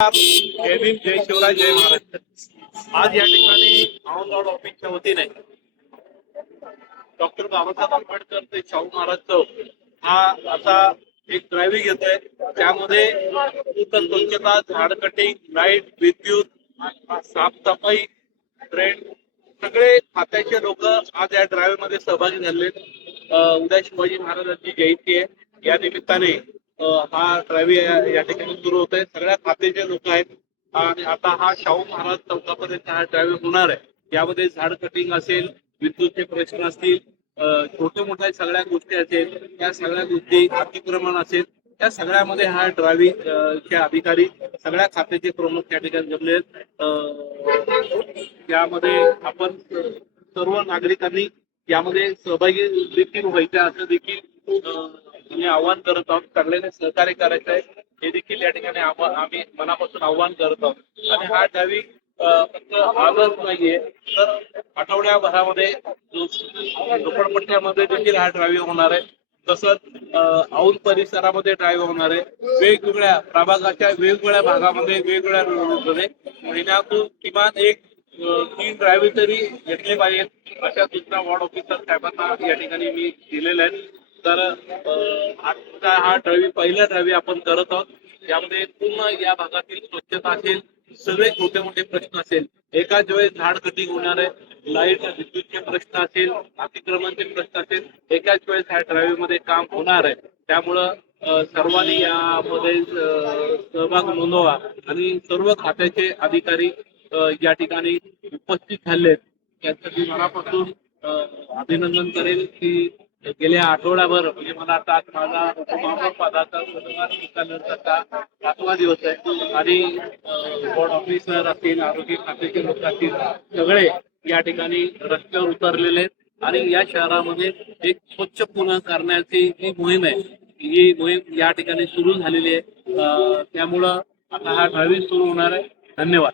जय भीम, जय शिवराय, जय महाराष्ट्र. आज या ठिकाणी औंधवाड ऑफिसच्या वतीने डॉक्टर बाबासाहेब आंबेडकर ते शाहू महाराज चौक हा असा एक ड्रायव्हिंग येत आहे. त्यामध्ये स्वच्छता, झाड कटिंग, लाईट, विद्युत, साफसफाई, ट्रेन सगळे खात्याचे लोक आज या ड्रायव्ह मध्ये सहभागी झाले. उद्या शिवाजी महाराजांची जयंती आहे. या निमित्ताने हा ड्रायव्हिंग या ठिकाणी सुरू होत आहे. सगळ्या खात्याचे लोक आहेत आणि आता हा शाहू महाराज चौकापर्यंत हा ड्रायव्हिंग होणार आहे. यामध्ये झाड कटिंग असेल, विद्युतचे प्रश्न असतील, छोटे मोठ्या सगळ्या गोष्टी असेल, त्या सगळ्या गोष्टी अतिक्रमण असेल, त्या सगळ्यामध्ये हा ड्रायव्हिंग चे अधिकारी सगळ्या खात्याचे प्रमुख त्या ठिकाणी जमले आहेत. यामध्ये आपण सर्व नागरिकांनी यामध्ये सहभागी देखील व्हायचे असं देखील आम्ही आवाहन करत आहोत. सगळ्यांनी सहकार्य करायचं आहे हे देखील या ठिकाणी आम्ही मनापासून आवाहन करत आहोत. आणि हा ड्रायव्हिंग फक्त आजच नाहीये तर आठवड्याभरामध्ये झोपडपट्ट्यामध्ये देखील हा ड्रायव्हिंग होणार आहे. तसंच औंध परिसरामध्ये ड्राईव्ह होणार आहे. वेगवेगळ्या प्रभागाच्या वेगवेगळ्या भागामध्ये वेगवेगळ्या रोडमध्ये महिन्यातून किमान एक 3 ड्रायव्हिंग तरी घेतले पाहिजेत अशा दुसऱ्या वॉर्ड ऑफिसर साहेबांना या ठिकाणी मी दिलेले आहेत. तर आजचा हा ड्रायव्हिंग पहिला ड्रायव्हिंग आपण करत आहोत. यामध्ये पूर्ण या भागातील स्वच्छता असेल, सगळे छोटे मोठे प्रश्न असेल, एकाच वेळेस झाड कटिंग होणार आहे, लाईट विद्युतचे प्रश्न असेल, अतिक्रमणचे प्रश्न असेल, एकाच वेळेस ह्या ड्रायव्हिंग मध्ये काम होणार आहे. त्यामुळं सर्वांनी यामध्ये सहभाग नोंदवा आणि सर्व खात्याचे अधिकारी या ठिकाणी उपस्थित झाले. त्यांचं मी मनापासून अभिनंदन करेल की गेल्या आठवड्याभर म्हणजे मला आता माझा उपमामा पदाचा पदाचा 5वा दिवस आहे आणि बोर्ड ऑफिसर असतील, आरोग्य खात्याचे लोक असतील, सगळे या ठिकाणी रस्त्यावर उतरलेले आहेत आणि या शहरामध्ये एक स्वच्छ पुणे करण्याची जी मोहीम आहे ही मोहीम या ठिकाणी सुरू झालेली आहे. त्यामुळं आता हा ड्रायव्हिंग सुरू होणार आहे. धन्यवाद.